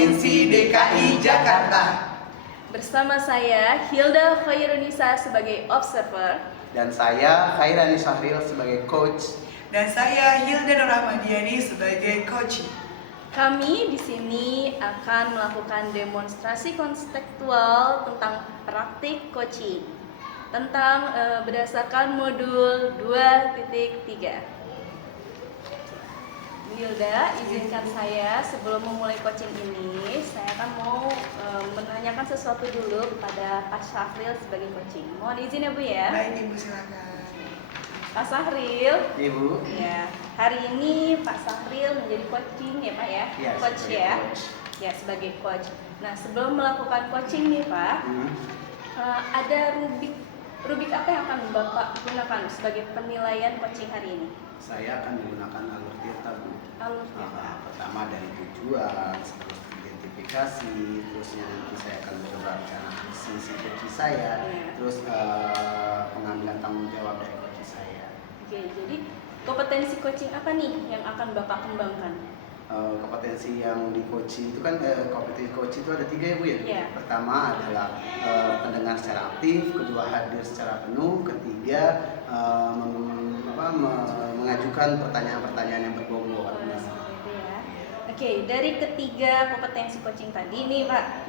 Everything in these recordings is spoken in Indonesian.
Provinsi DKI Jakarta. Bersama saya Hilda Khairunisa sebagai observer Dan saya Khairani Sahril sebagai coach. Dan saya Hilda Nurahmadiani sebagai coach. Kami di sini akan melakukan demonstrasi konseptual tentang praktik coaching tentang berdasarkan modul 2.3. Hilda, izinkan saya sebelum memulai coaching ini, saya akan mau menanyakan sesuatu dulu kepada Pak Sahril sebagai coaching. Mohon izin ya Bu ya. Baik Ibu, silakan. Pak Sahril. Ibu. Ya, hari ini Pak Sahril menjadi coaching ya Pak ya, Ya, coach sebagai ya. coach. Ya sebagai coach. Nah sebelum melakukan coaching nih Pak, ada rubik apa yang akan Bapak gunakan sebagai penilaian coaching hari ini? Saya akan menggunakan alur Tirta, Bu. Alur Tirta. Pertama dari tujuan, terus identifikasi, terusnya nanti saya akan mencoba sisi coach saya, Iya. terus pengambilan tanggung jawab dari coach saya. Oke, jadi kompetensi coaching apa nih yang akan Bapak kembangkan? Kompetensi yang di coaching itu kan kompetensi coaching itu ada 3 ya Bu ya. Iya. Pertama adalah pendengar secara aktif, kedua hadir secara penuh, ketiga mengajukan pertanyaan-pertanyaan yang berbobot. Seperti itu ya. Oke, dari ketiga kompetensi coaching tadi nih Pak,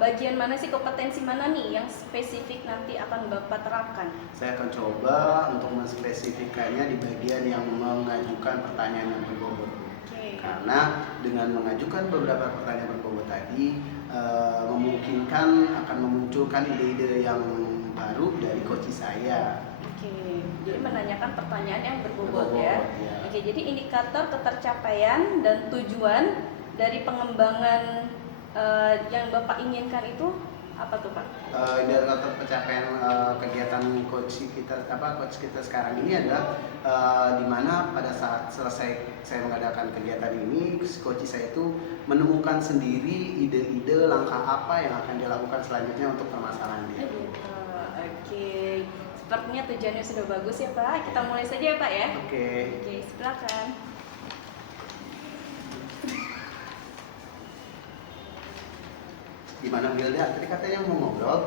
bagian mana sih, kompetensi mana nih yang spesifik nanti akan Bapak terapkan? Saya akan coba untuk menspesifikkannya di bagian yang mengajukan pertanyaan yang berbobot. Oke. Karena dengan mengajukan beberapa pertanyaan berbobot tadi memungkinkan akan memunculkan ide-ide yang baru dari coach saya. Oke, jadi menanyakan pertanyaan yang berbobot Berbobot, ya. ya. Oke, jadi indikator ketercapaian dan tujuan dari pengembangan yang Bapak inginkan itu apa tuh Pak? Indikator pencapaian kegiatan coach kita sekarang ini adalah di mana pada saat selesai saya mengadakan kegiatan ini, coach saya itu menemukan sendiri ide-ide langkah apa yang akan dilakukan selanjutnya untuk permasalahan dia. Oke, sepertinya tujuannya sudah bagus ya Pak. Kita mulai saja ya Pak ya. Oke. Oke, silakan. Gimana Hilda? Tadi katanya mau ngobrol.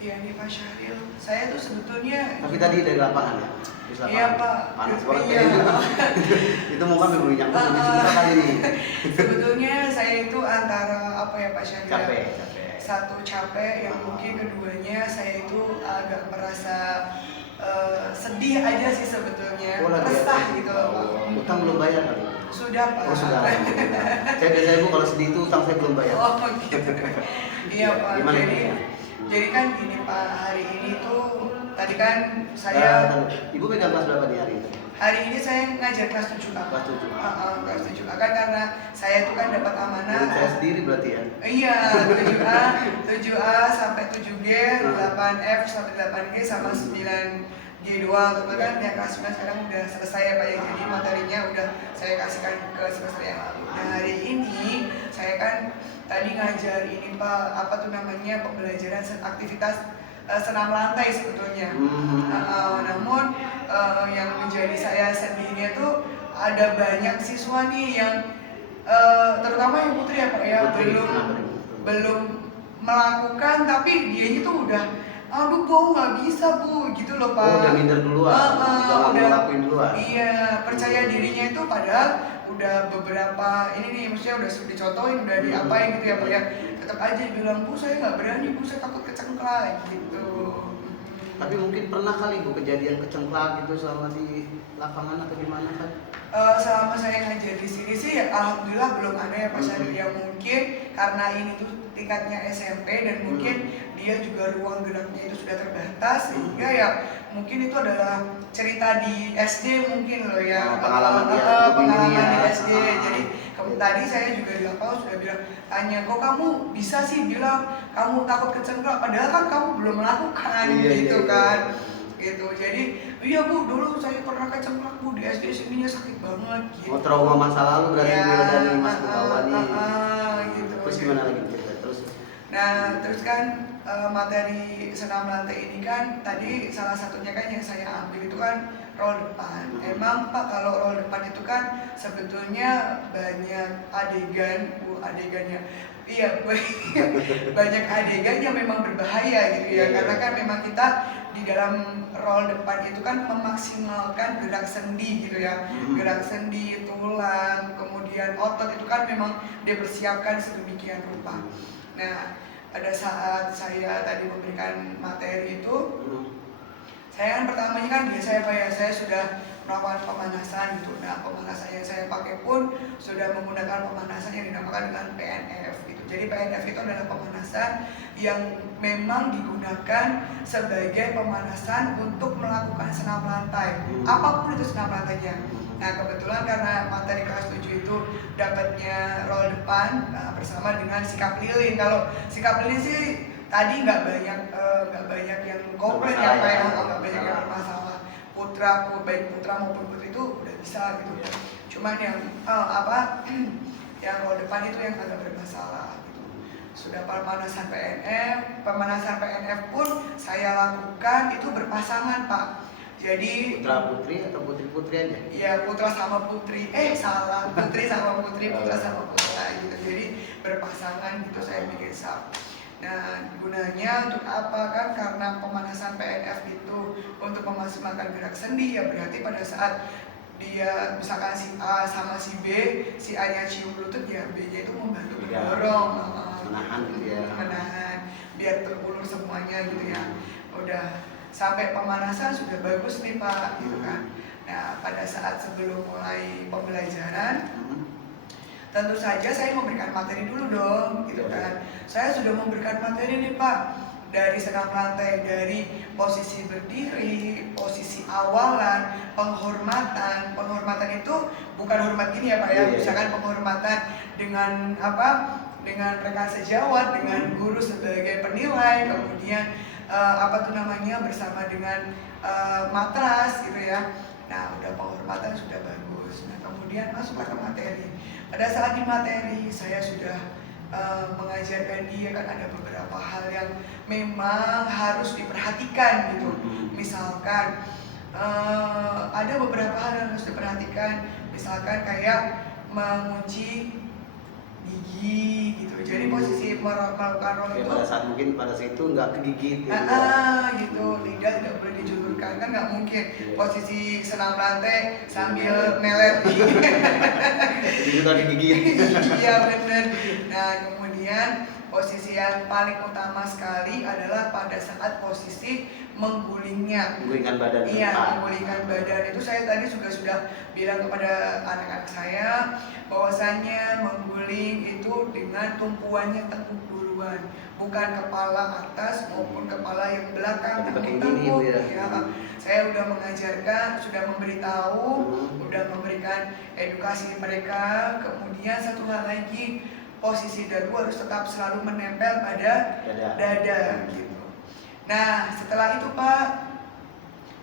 Iya nih Pak Syahril, saya tuh sebetulnya. Tapi tadi dari lapangan ya? Di lapangan. Iya Pak. Panas banget Iya. kayaknya. Itu muka berminyak sebentar kali ini. Sebetulnya saya itu antara apa ya Pak Syahril? Capek. Satu capek, yang mungkin keduanya saya itu agak merasa sedih aja sih sebetulnya, resah gitu loh Pak. Utang belum bayar kali? Sudah Pak. Oh sudah. Saya biasanya Bu kalau sedih itu utang saya belum bayar. Oh gitu. Iya Pak. Gimana Jadi kan gini Pak, hari ini tuh tadi kan saya Ibu pegang kelas berapa nih hari ini? hari ini saya ngajar kelas 7A. Kelas 7. Kelas 7A kan karena saya tuh kan dapat amanah. Murid saya sendiri berarti ya? Iya, 7A sampai 7G, 8F sampai 8G sama 9G doang. Tapi kan yang kelas 9 sekarang udah selesai ya Pak ya. Jadi materinya udah saya kasihkan ke semester yang lalu. Nah hari ini saya kan tadi ngajar ini Pak, apa tuh namanya, pembelajaran aktivitas senam lantai sebetulnya. Namun yang menjadi saya sedihnya tuh ada banyak siswa nih yang terutama yang putri ya Pak ya, belum melakukan, tapi dianya tuh udah aduh Bu nggak bisa Bu gitu loh Pak. Oh udah minder duluan, udah ngelakuin duluan. Iya, percaya dirinya itu padahal udah beberapa ini nih, maksudnya udah dicontohin, udah diapain gitu ya Pak ya, tetap aja bilang Bu saya nggak berani Bu, saya takut kecengklak gitu. Tapi mungkin pernah kali Bu kejadian kecengklak gitu selama di lapangan atau gimana kan? Selama saya ngajar di sini sih ya, alhamdulillah belum ada ya Pak Syaril. Yang mungkin karena ini tuh tingkatnya SMP dan mungkin dia juga ruang geraknya itu sudah terbatas, sehingga ya mungkin itu adalah cerita di SD mungkin loh ya, pengalaman di SD. Jadi tadi saya juga di lapangan sudah bilang, tanya kok kamu bisa sih bilang kamu takut kecengklak padahal kan kamu belum melakukan gitu kan. Gitu. Jadi iya Bu, dulu saya pernah kecengklak Bu di SD, sininya sakit banget gitu. Oh, trauma masa lalu berarti ya, dia dari Mas Bawani. Gitu. Terus gimana lagi cerita terus? Nah, terus kan materi senam lantai ini kan tadi salah satunya kan yang saya ambil itu kan roll depan. Emang Pak kalau roll depan itu kan sebetulnya banyak adegannya. Iya, banyak adegan yang memang berbahaya gitu ya. Karena kan memang kita di dalam roll depan itu kan memaksimalkan gerak sendi gitu ya. Gerak sendi, tulang, kemudian otot itu kan memang dipersiapkan sedemikian rupa. Nah, pada saat saya tadi memberikan materi itu, saya kan pertamanya kan biasa ya Pak ya, saya sudah melakukan pemanasan gitu. Nah, pemanasan yang saya pakai pun sudah menggunakan pemanasan yang dinamakan dengan PNF gitu. Jadi PNF itu adalah pemanasan yang memang digunakan sebagai pemanasan untuk melakukan senam lantai. Apapun itu senam lantainya. Nah, kebetulan karena materi kelas 7 itu dapatnya roll depan bersama dengan sikap lilin. Kalau sikap lilin sih tadi nggak banyak yang komplain ya Pak ya, nggak banyak yang bermasalah. Baik putra maupun putri itu udah bisa gitu. Cuman yang yang roll depan itu yang agak bermasalah gitu. Sudah pemanasan PNF pun saya lakukan itu berpasangan Pak. Jadi putra putri atau putri putri aja? Iya, putra sama putri. Salah, putri sama putri, putra sama putra gitu. Jadi berpasangan gitu saya bikin SAP. Nah, gunanya untuk apa kan? Karena pemanasan PNF itu untuk memaksimalkan gerak sendi ya, berarti pada saat dia misalkan si A sama si B, si A-nya cium lutut ya, B-nya itu membantu mendorong, menahan gitu ya. Menahan biar terulur semuanya gitu ya. Udah sampai pemanasan sudah bagus nih Pak gitu kan. Nah, pada saat sebelum mulai pembelajaran tentu saja saya memberikan materi dulu dong, gitu kan. Saya sudah memberikan materi nih Pak, dari senam lantai, dari posisi berdiri, posisi awalan, penghormatan. Penghormatan itu bukan hormat gini ya Pak ya, misalkan penghormatan dengan dengan rekan sejawat, dengan guru sebagai penilai, kemudian bersama dengan matras gitu ya. Nah, udah penghormatan sudah bagus. Nah, kemudian masuk ke materi. Pada saat di materi saya sudah mengajarkan dia kan ada beberapa hal yang memang harus diperhatikan gitu. Misalkan ada beberapa hal yang harus diperhatikan, misalkan kayak mengunci gigi gitu. Jadi posisi melakukan roll itu pada saat itu nggak kegigit gitu, lidah tidak boleh dijulurkan, kan nggak mungkin posisi senam lantai sambil meler jadi tadi gigit. Iya bener. Nah, kemudian posisi yang paling utama sekali adalah pada saat posisi menggulingkan badan. Iya, menggulingkan badan itu saya tadi sudah bilang kepada anak-anak saya bahwasanya mengguling itu dengan tumpuannya tengkuk duluan, bukan kepala atas maupun kepala yang belakang tengkuk. Ya, saya sudah mengajarkan, sudah memberitahu, sudah memberikan edukasi mereka. Kemudian satu hal lagi, posisi dagu harus tetap selalu menempel pada dada gitu. Nah, setelah itu Pak,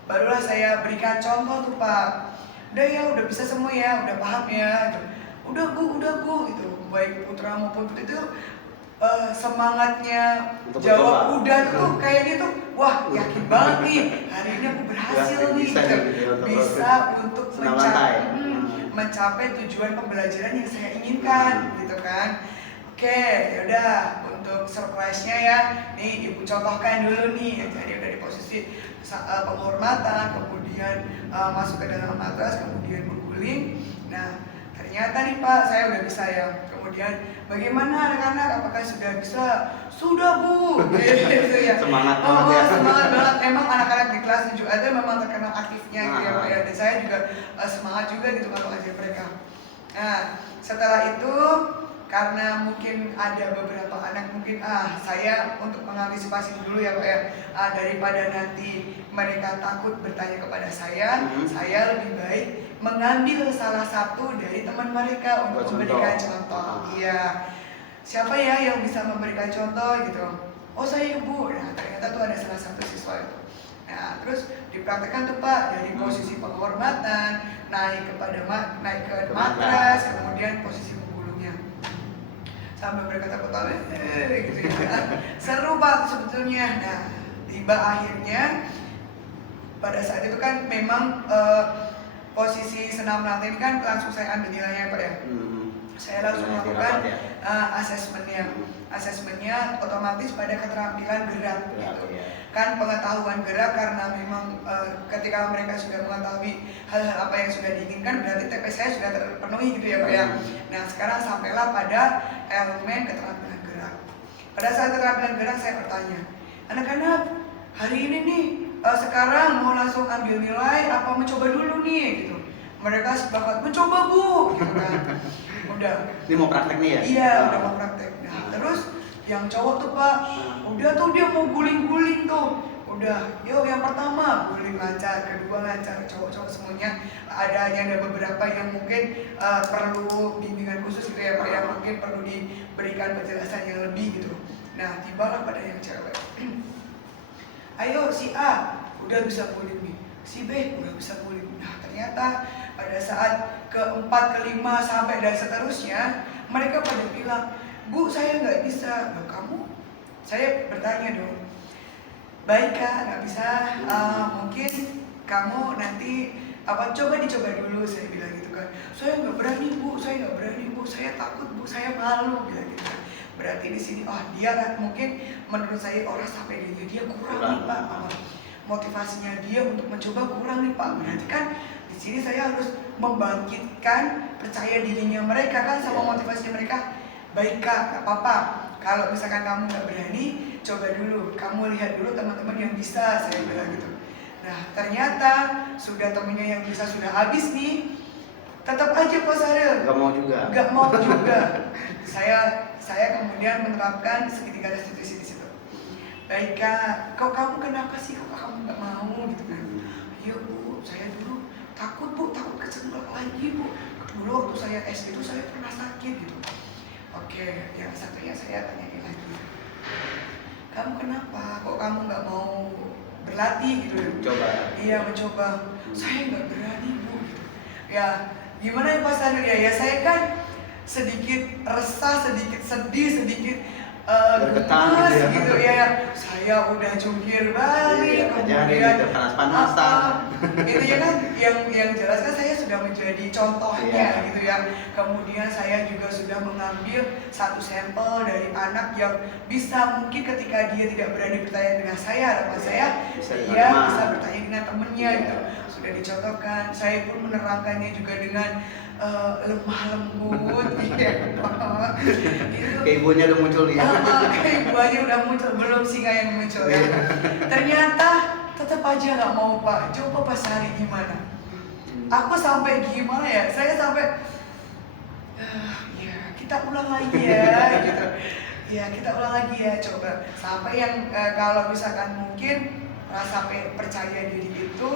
barulah saya berikan contoh tuh Pak. Udah bisa semua ya, udah paham ya gitu. Udah Bu gitu. Baik putra maupun putri itu semangatnya untuk jawab mencoba. Udah tuh kayak gitu. Wah, yakin banget nih, hari ini aku berhasil nih bisa untuk mencapai tujuan pembelajaran yang saya inginkan gitu kan. Oke, yaudah untuk surprise-nya ya, nih Ibu contohkan dulu nih. Jadi udah di posisi penghormatan, kemudian masuk ke dalam matras, kemudian mengguling. Nah, ternyata nih Pak, saya udah bisa ya. Kemudian bagaimana anak-anak, apakah sudah bisa? Sudah Bu, gitu ya. Semangat banget ya. Semangat banget. Memang anak-anak di kelas 7 aja memang terkenal aktifnya gitu ya Pak ya. Dan saya juga semangat juga gitu kalau ngajar mereka. Nah, setelah itu karena mungkin ada beberapa anak mungkin saya untuk mengantisipasi dulu ya Pak ya, daripada nanti mereka takut bertanya kepada saya lebih baik mengambil salah satu dari teman mereka untuk memberikan contoh. Iya, siapa ya yang bisa memberikan contoh gitu? Oh saya Bu. Nah, ternyata tuh ada salah satu siswa itu. Nah, terus dipraktekkan tuh Pak dari posisi penghormatan naik ke matras, kemudian posisi menggulungnya sambil berkata ketawa gitu ya. Seru Pak sebetulnya. Nah, tiba akhirnya pada saat itu kan memang posisi senam lantai ini kan langsung saya ambil nilainya Pak ya. Saya langsung melakukan asesmennya otomatis pada keterampilan gerak gitu. Kan pengetahuan gerak karena memang ketika mereka sudah mengetahui hal-hal apa yang sudah diinginkan berarti TP saya sudah terpenuhi gitu ya Pak ya. Nah sekarang sampailah pada elemen keterampilan gerak. Pada saat keterampilan gerak saya bertanya, anak-anak hari ini nih sekarang mau langsung ambil nilai apa mencoba dulu nih gitu. Mereka sepakat mencoba Bu gitu kan. Udah. Ini mau praktek nih ya? Iya udah mau praktek. Nah terus yang cowok tuh Pak, udah tuh dia mau guling-guling tuh. Udah, yuk yang pertama guling lancar, kedua lancar, cowok-cowok semuanya. Ada beberapa yang mungkin perlu bimbingan khusus gitu ya Pak, yang mungkin perlu diberikan penjelasan yang lebih gitu. Nah, tibalah pada yang cewek. Ayo si A udah bisa guling nih, si B udah bisa guling. Nah, ternyata pada saat keempat, kelima sampai dan seterusnya, mereka pada bilang, Bu, saya nggak bisa. Loh, kamu? Saya bertanya dong. Baik Kak, nggak bisa. Mungkin kamu nanti coba dicoba dulu. Saya bilang gitu kan. Saya nggak berani Bu, saya nggak berani Bu, saya takut Bu, saya malu bilang gitu kan. Berarti di sini, dia mungkin menurut saya orang sampai dia kurang nih Pak. Motivasinya dia untuk mencoba kurang nih Pak. Berarti kan di sini saya harus membangkitkan percaya dirinya mereka kan sama motivasinya mereka. Baik Kak, gak apa-apa. Kalau misalkan kamu gak berani, coba dulu. Kamu lihat dulu teman-teman yang bisa, saya bilang gitu. Nah, ternyata sudah temennya yang bisa sudah habis nih. Tetap aja Pak Saril. Gak mau juga. Gak mau juga. Saya kemudian menerapkan segitiga restitusi di situ. Baik Kak, kok kamu kenapa sih? Kok kamu gak mau gitu kan? Iya Bu, saya dulu takut Bu, takut kesenggol lagi Bu. Dulu waktu saya SD itu saya pernah sakit gitu. Oke, yang satunya saya tanyain lagi. Kamu kenapa? Kok kamu nggak mau berlatih gitu? Coba. Iya mencoba. Saya nggak berani Bu. Gitu. Ya gimana ya Pak Sanur ya? Ya saya kan sedikit resah, sedikit sedih, sedikit gemes gitu ya. Saya udah jungkir balik, kemudian gitu, panas-panasan. Intinya kan yang jelas kan saya sudah menjadi contohnya gitu ya. Kemudian saya juga sudah mengambil satu sampel dari anak yang bisa mungkin ketika dia tidak berani bertanya dengan saya, harapan saya dia bisa bertanya dengan temennya gitu. Sudah dicontohkan. Saya pun menerangkannya juga dengan lemah lembut gitu. Kayak ibunya udah muncul ya. Kayak ibunya udah muncul, belum singa yang muncul ya. Ternyata tetap aja nggak mau Pak. Coba Pak Sari gimana? Aku sampai gimana ya? Saya sampai ya kita ulang lagi ya gitu. Ya kita ulang lagi ya coba. Sampai yang kalau misalkan mungkin sampai percaya diri itu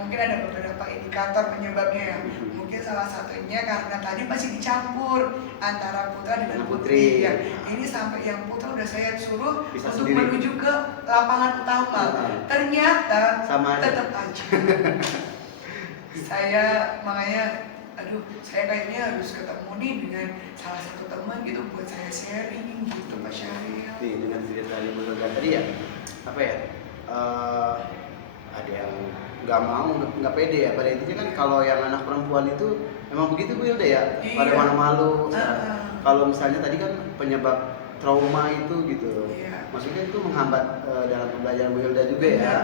mungkin ada beberapa indikator penyebabnya ya. Mungkin salah satunya karena tadi masih dicampur antara putra dengan putri ya. Ini sampai yang putra udah saya suruh bisa untuk sendiri menuju ke lapangan utama. Ternyata sama tetap aja. Saya makanya saya kayaknya harus ketemu nih dengan salah satu teman gitu buat saya sharing gitu Pak Syaril. Nih dengan cerita dari Bu Yoga tadi ya, apa ya? Ada yang nggak mau, nggak pede ya. Pada intinya kan kalau yang anak perempuan itu memang begitu Bu Hilda ya. Pada malu-malu. Kalau misalnya tadi kan penyebab trauma itu gitu. Maksudnya itu menghambat dalam pembelajaran Bu Hilda juga ya.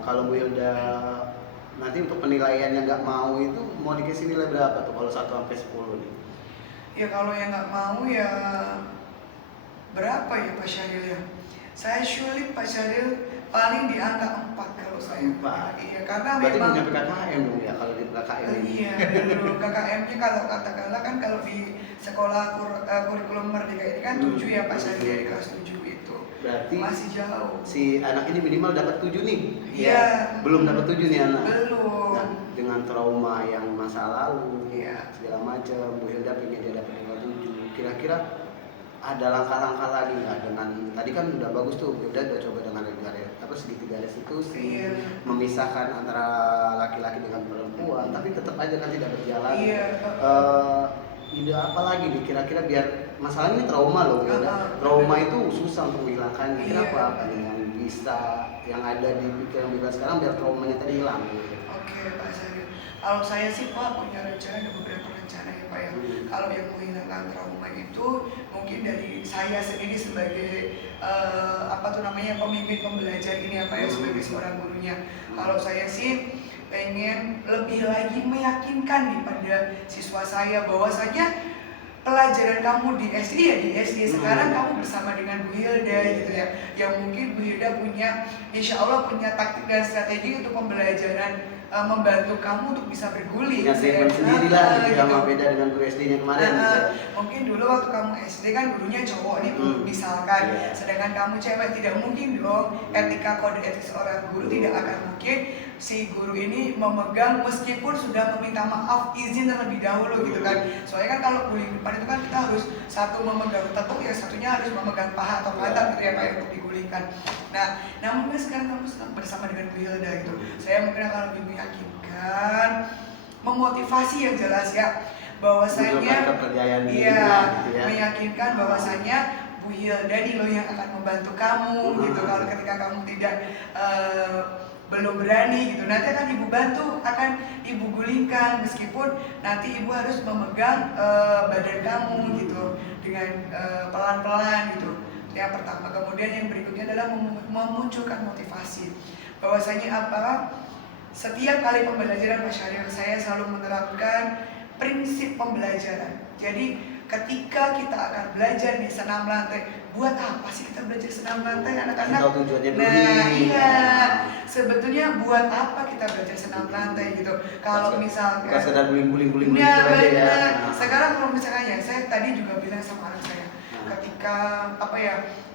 Kalau Bu Hilda nanti untuk penilaian yang nggak mau itu mau dikasih nilai berapa tuh kalau 1 sampai 10 nih? Ya kalau yang nggak mau ya berapa ya Pak Syaril ya? Saya sulit Pak Syaril paling di angka 4 kalau saya. 4. Iya karena berarti memang punya PKKM ya kalau di PKKM ini. Iya dulu KKM-nya kalau katakanlah kan kalau di sekolah kurikulum merdeka ini kan 7 ya Pak Syaril di kelas 7 itu. Berarti masih jauh. Si anak ini minimal dapat 7 nih. Iya. Ya, belum dapat 7 nih anak. Belum. Nah, dengan trauma yang masa lalu, segala macam, Bu Hilda pengen dia dapat nilai 7. Kira-kira ada langkah-langkah lagi nggak dengan tadi kan udah bagus tuh Bu Hilda udah coba dengan segitiga restitusi, memisahkan antara laki-laki dengan perempuan, tapi tetap aja kan tidak berjalan. Ide apa lagi nih kira-kira biar masalah ini trauma loh Bu Hilda. Trauma itu susah untuk menghilangkannya. Kenapa? Yang bisa yang ada di pikiran Bila sekarang biar traumanya tadi hilang gitu. Oke Pak Syaril, kalau saya sih Pak punya rencana, ada beberapa rencana ya Pak ya. Kalau yang menghilangkan trauma itu mungkin dari saya sendiri sebagai pemimpin pembelajar ini apa ya, sebagai seorang gurunya. Kalau saya sih pengen lebih lagi meyakinkan kepada siswa saya bahwasanya pelajaran kamu di SD ya di SD, sekarang kamu bersama dengan Bu Hilda gitu ya, yang mungkin Bu Hilda punya, insya Allah punya taktik dan strategi untuk pembelajaran, membantu kamu untuk bisa berguling. Punya treatment sendiri lah gitu, sama beda dengan guru SD-nya kemarin gitu. Mungkin dulu waktu kamu SD kan gurunya cowok nih misalkan, sedangkan kamu cewek, tidak mungkin dong etika kode etik seorang guru tidak akan mungkin si guru ini memegang meskipun sudah meminta maaf izin terlebih dahulu gitu kan. Soalnya kan kalau guling depan itu kan kita harus satu memegang tepuk, yang satunya harus memegang paha atau pantat gitu ya Pak untuk digulingkan. Nah, namun kan sekarang kamu sedang bersama dengan Bu Hilda gitu. Saya mungkin akan lebih meyakinkan, memotivasi yang jelas ya, bahwasanya meyakinkan bahwasanya Bu Hilda nih loh yang akan membantu kamu gitu. Kalau ketika kamu tidak belum berani gitu, nanti akan ibu bantu, akan ibu gulingkan, meskipun nanti ibu harus memegang badan kamu gitu dengan pelan-pelan gitu. Itu yang pertama. Kemudian yang berikutnya adalah memunculkan motivasi, bahwasanya apa, setiap kali pembelajaran Pak Syaril saya selalu menerapkan prinsip pembelajaran. Jadi ketika kita akan belajar di senam lantai, buat apa sih kita belajar senam lantai anak-anak? Nah iya, sebetulnya buat apa kita belajar senam lantai gitu? Kalau misalkan bukan sekedar guling-guling nah, aja ya. Sekarang kalau misalkan ya, saya tadi juga bilang sama anak saya,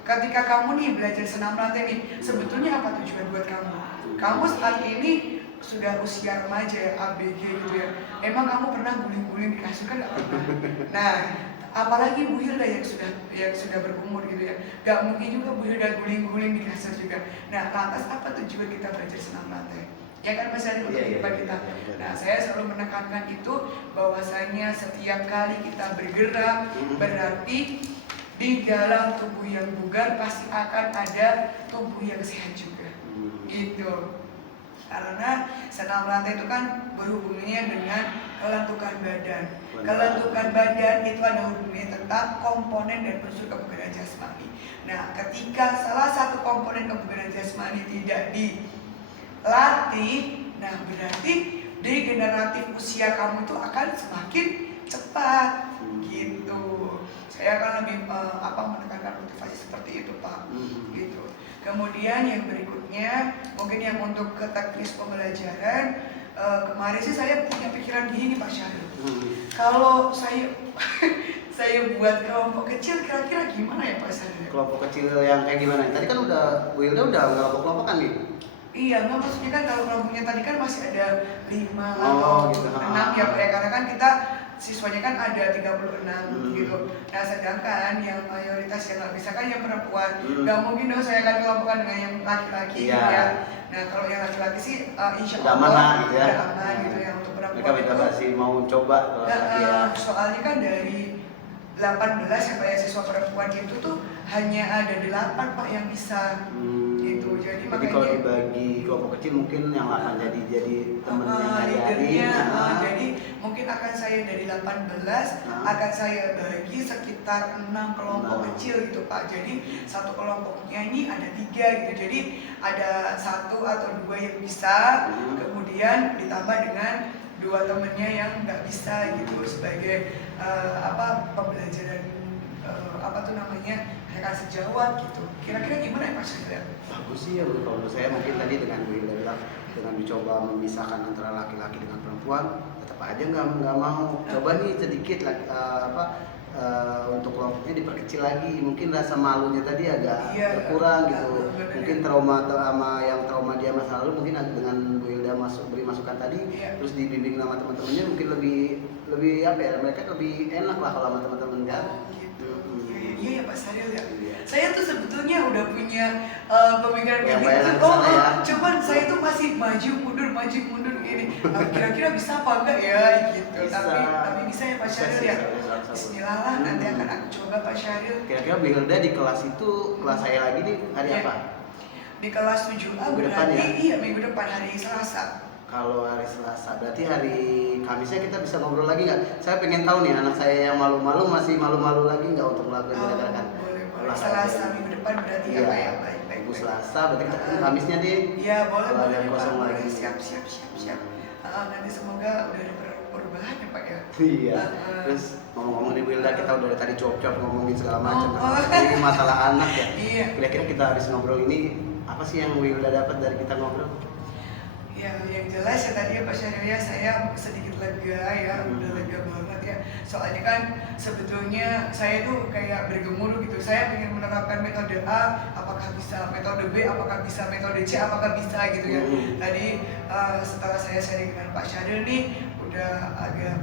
ketika kamu nih belajar senam lantai nih, sebetulnya apa tujuan buat kamu? Kamu saat ini sudah usia remaja ya, ABG gitu ya. Emang kamu pernah guling-guling di kasur kan? Nggak pernah. Nah, apalagi Bu Hilda yang sudah berumur gitu ya. Gak mungkin juga Bu Hilda guling-guling di kasur juga. Nah, lantas apa tujuan kita belajar senam lantai? Ya kan Mas Adi, untuk kehidupan kita. Nah, saya selalu menekankan itu, bahwasanya setiap kali kita bergerak berarti di dalam tubuh yang bugar pasti akan ada tubuh yang sehat juga. Gitu. Karena senam lantai itu kan berhubungannya dengan kelentukan badan. Kelentukan badan itu ada hubungannya tentang komponen dan unsur kebugaran jasmani. Nah, ketika salah satu komponen kebugaran jasmani tidak dilatih, nah berarti degeneratif usia kamu itu akan semakin cepat. Gitu. Saya akan lebih menekankan motivasi seperti itu Pak. Gitu. Kemudian yang berikutnya mungkin yang untuk ke teknis pembelajaran, kemarin sih saya punya pikiran gini Pak Syaril. Kalau saya buat kelompok kecil kira-kira gimana ya Pak Syaril? Kelompok kecil yang kayak gimana? Tadi kan Bu Hilda udah kelompok-kelompokan nih. Iya, nggak, maksudnya kan kalau kelompoknya tadi kan masih ada 5 atau gitu. 6 ya Pak ya, karena kan kita siswanya kan ada 36 gitu. Nah, sedangkan yang mayoritas yang nggak bisa kan yang perempuan. Nggak mungkin dong saya akan kelompokkan dengan yang laki-laki gitu ya. Nah, kalau yang laki-laki sih insya Allah aman gitu ya. Aman gitu ya. Untuk perempuan mereka masih mau coba soalnya kan dari 18 ya Pak ya, siswa perempuan itu tuh hanya ada 8 Pak yang bisa gitu. Jadi makanya kalau dibagi kelompok kecil mungkin yang 8 jadi temennya hari-hari. Jadi mungkin akan saya dari 18 akan saya bagi sekitar 6 kelompok kecil gitu Pak. Jadi satu kelompoknya ini ada 3 gitu. Jadi ada 1 atau 2 yang bisa, kemudian ditambah dengan 2 temennya yang nggak bisa gitu, sebagai pembelajaran rekan sejawat gitu. Kira-kira gimana ya Pak Syaril? Bagus sih ya, kalau menurut saya mungkin tadi dengan Bu Hilda bilang, dengan dicoba memisahkan antara laki-laki dengan perempuan, tetap aja nggak mau. Coba nih sedikit untuk kelompoknya diperkecil lagi, mungkin rasa malunya tadi agak berkurang gitu. Mungkin trauma dia masa lalu mungkin dengan Bu Hilda beri masukan tadi, terus dibimbing sama teman-temannya, mungkin lebih mereka lebih enak lah kalau sama teman-teman kan. Iya ya Pak Syaril ya. Saya tuh sebetulnya udah punya pemikiran kayak gitu. Cuman saya tuh masih maju mundur gini. Kira-kira bisa apa enggak ya gitu. Tapi bisa ya Pak Syaril ya. Bismillah lah, nanti akan aku coba Pak Syaril. Kira-kira Bu Hilda di kelas itu, kelas saya lagi nih hari apa? Bu di kelas 7A Minggu depan berarti ya? iya minggu depan hari Selasa. Kalau hari Selasa, berarti hari Kamisnya kita bisa ngobrol lagi nggak? Saya pengen tahu nih anak saya yang malu-malu masih malu-malu lagi nggak untuk melakukan gerakan Boleh. olahraga? Selasa minggu depan berarti Iya. apa ya? Baik. Ibu Selasa, berarti kita ketemu Kamisnya deh. Iya boleh. Kalau ada boleh, yang Pak. kosong Boleh. lagi. Siap. Nanti semoga udah ada perubahan ya Pak ya. Iya. Terus ngomong-ngomong di Wilda, kita udah dari tadi cop-cop ngomongin segala macam. Oh. Ini masalah anak ya. Iya. Kira-kira kita habis ngobrol ini apa sih yang Wilda dapat dari kita ngobrol? Ya, yang jelas ya tadi ya Pak Syahril ya, saya sedikit lega ya, udah lega banget ya. Soalnya kan sebetulnya saya tuh kayak bergemuruh gitu. Saya ingin menerapkan metode A, apakah bisa metode B, apakah bisa metode C, apakah bisa gitu ya. Tadi setelah saya sharing dengan Pak Syahril nih, udah agak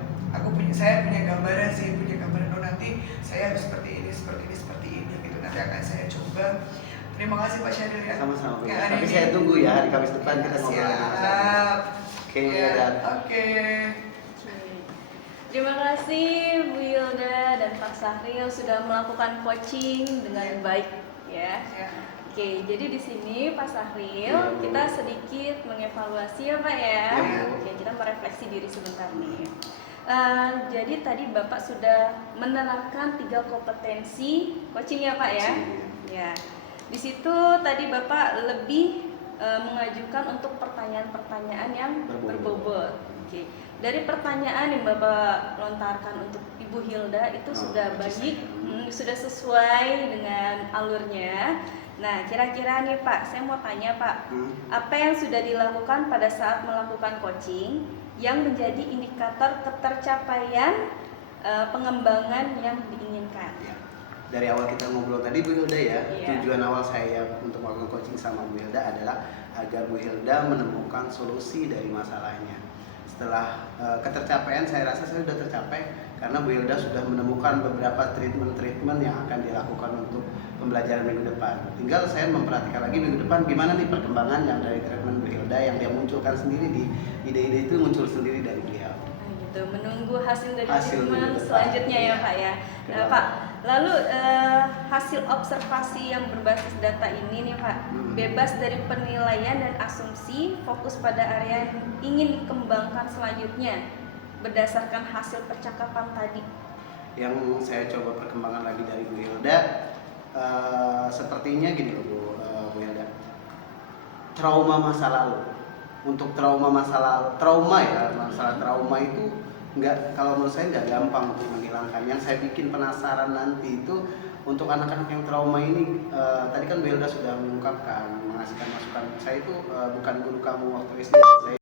saya punya gambaran oh nanti saya harus seperti ini gitu. Nanti akan saya coba. Terima kasih Pak Syahril ya. Sama-sama. Ya, Tapi saya tunggu ya hari Kamis depan kita ngobrol lagi. Siap. Oke, Ya, dan Oke. Terima kasih Bu Hilda dan Pak Syahril sudah melakukan coaching dengan baik ya. Ya. Oke, jadi di sini Pak Syahril kita sedikit mengevaluasi ya Pak ya. Ya, Bu. Oke, kita merefleksi diri sebentar nih. Jadi tadi Bapak sudah menerapkan 3 kompetensi coaching ya Pak ya. Ya. Di situ tadi Bapak lebih mengajukan untuk pertanyaan-pertanyaan yang berbobot. Oke. Dari pertanyaan yang Bapak lontarkan untuk Ibu Hilda itu sudah baik, sudah sesuai dengan alurnya. Nah, kira-kira nih Pak, saya mau tanya Pak, apa yang sudah dilakukan pada saat melakukan coaching yang menjadi indikator ketercapaian pengembangan yang diinginkan? dari awal kita ngobrol tadi Bu Hilda ya, Iya. tujuan awal saya untuk melakukan coaching sama Bu Hilda adalah agar Bu Hilda menemukan solusi dari masalahnya. Setelah ketercapaian, saya rasa saya sudah tercapai karena Bu Hilda sudah menemukan beberapa treatment yang akan dilakukan untuk pembelajaran minggu depan. Tinggal saya memperhatikan lagi minggu depan gimana nih perkembangan yang dari treatment Bu Hilda yang dia munculkan sendiri, di ide-ide itu muncul sendiri dari beliau. Nah, gitu. Menunggu hasil dari Hasil treatment minggu depan. selanjutnya ya Iya. Pak ya. Nah, Kenapa? Pak, lalu hasil observasi yang berbasis data ini nih Pak, bebas dari penilaian dan asumsi, fokus pada area yang ingin dikembangkan selanjutnya berdasarkan hasil percakapan tadi. Yang saya coba perkembangan lagi dari Bu Hilda, sepertinya gini loh Bu Hilda, trauma masa lalu. Untuk masalah trauma itu nggak, kalau menurut saya nggak gampang untuk menghilangkan. Yang saya bikin penasaran nanti itu untuk anak-anak yang trauma ini, tadi kan Bu Hilda sudah mengungkapkan, mengasihkan masukan. Saya itu bukan guru kamu waktu SD, saya